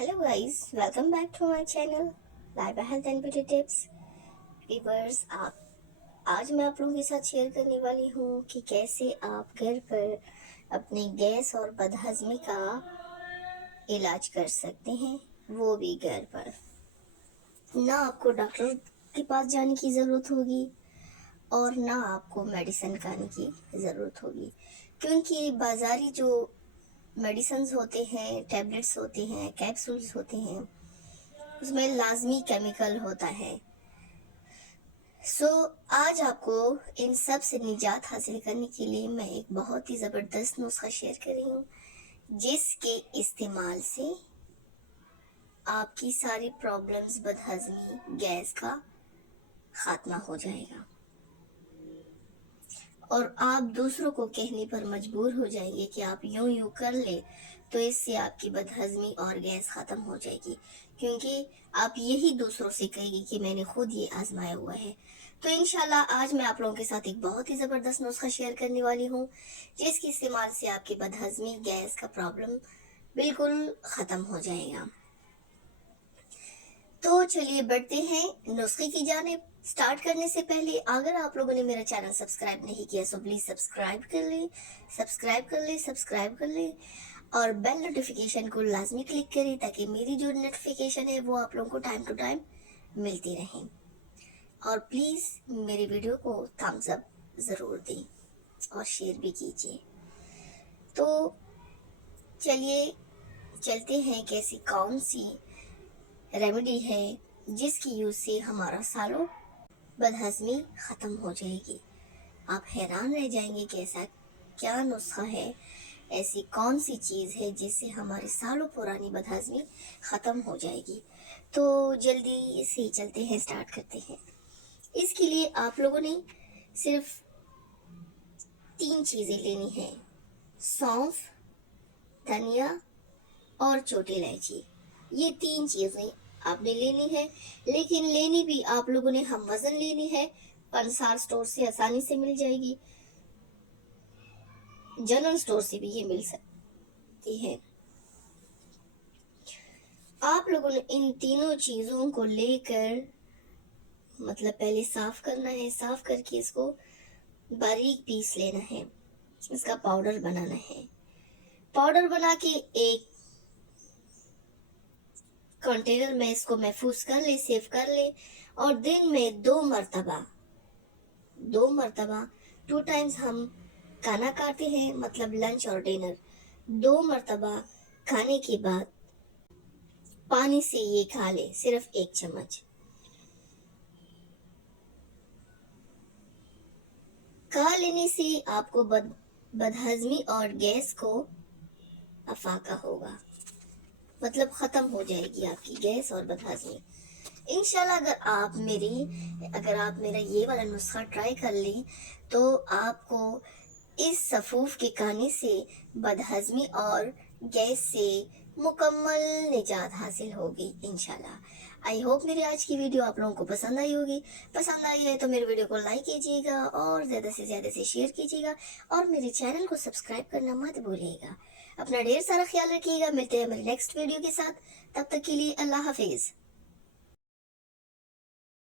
Hello guys, welcome back to my channel Laiba health and beauty tips. Viewers, आज मैं आप लोगों के साथ शेयर करने वाली हूँ कि कैसे आप घर पर अपने गैस और बदहजमी का इलाज कर सकते हैं, वो भी घर पर। ना आपको डॉक्टर के पास जाने की ज़रूरत होगी और ना आपको मेडिसिन खाने की ज़रूरत होगी, क्योंकि बाज़ारी जो मेडिसिन्स होते हैं, टैबलेट्स होते हैं, कैप्सूल्स होते हैं, उसमें लाजमी केमिकल होता है। आज आपको इन सब से निजात हासिल करने के लिए मैं एक बहुत ही ज़बरदस्त नुस्खा शेयर कर रही हूँ, जिसके इस्तेमाल से आपकी सारी प्रॉब्लम्स, बदहजमी, गैस का खात्मा हो जाएगा और आप दूसरों को कहने पर मजबूर हो जाएंगे कि आप यूं कर ले तो इससे आपकी बदहजमी और गैस ख़त्म हो जाएगी, क्योंकि आप यही दूसरों से कहेंगे कि मैंने खुद ये आजमाया हुआ है। तो इंशाल्लाह आज मैं आप लोगों के साथ एक बहुत ही ज़बरदस्त नुस्खा शेयर करने वाली हूँ, जिसके इस्तेमाल से आपकी बदहजमी, गैस का प्रॉब्लम बिल्कुल ख़त्म हो जाएगा। तो चलिए बढ़ते हैं नुस्खे की जानिब। स्टार्ट करने से पहले अगर आप लोगों ने मेरा चैनल सब्सक्राइब नहीं किया तो प्लीज़ सब्सक्राइब कर ले और बेल नोटिफिकेशन को लाजमी क्लिक करें, ताकि मेरी जो नोटिफिकेशन है वो आप लोगों को टाइम टू टाइम मिलती रहे। और प्लीज़ मेरे वीडियो को थम्स अप ज़रूर दें और शेयर भी कीजिए। तो चलिए चलते हैं कैसी कौन सी रेमेडी है जिसकी यूज़ से हमारा सालों बदहजमी ख़त्म हो जाएगी। आप हैरान रह जाएंगे कि ऐसा क्या नुस्खा है, ऐसी कौन सी चीज़ है जिससे हमारी सालों पुरानी बदहजमी ख़त्म हो जाएगी। तो जल्दी से चलते हैं, स्टार्ट करते हैं। इसके लिए आप लोगों ने सिर्फ 3 चीज़ें लेनी है: सौंफ, धनिया और छोटी इलायची। ये 3 चीज़ें आपने लेनी है, लेकिन लेनी भी आप लोगों ने हम वज़न लेनी है। पंसार स्टोर से आसानी से मिल जाएगी, जनरल स्टोर से भी ये मिल सकती है। आप लोगों ने इन तीनों चीज़ों को लेकर पहले साफ करना है, साफ करके इसको बारीक पीस लेना है, इसका पाउडर बनाना है। पाउडर बना के एक कंटेनर में इसको महफूज कर ले, सेव कर ले और दिन में 2 मरतबा 2 टाइम्स हम खाना खाते हैं, मतलब लंच और डिनर। 2 मरतबा खाने के बाद पानी से ये खा ले, सिर्फ 1 चम्मच खा लेने से आपको बदहजमी और गैस को अफाका होगा, मतलब ख़त्म हो जाएगी आपकी गैस और बदहजमी। इंशाल्लाह अगर आप मेरा ये वाला नुस्खा ट्राई कर लें तो आपको इस सफूफ के खाने से बदहजमी और गैस से मुकम्मल निजात हासिल होगी इंशाल्लाह। आई होप मेरी आज की वीडियो आप लोगों को पसंद आई होगी। पसंद आई है तो मेरे वीडियो को लाइक कीजिएगा और ज़्यादा से शेयर कीजिएगा और मेरे चैनल को सब्सक्राइब करना मत भूलिएगा। अपना ढेर सारा ख्याल रखिएगा। मिलते हैं मेरे नेक्स्ट वीडियो के साथ, तब तक के लिए अल्लाह हाफिज़।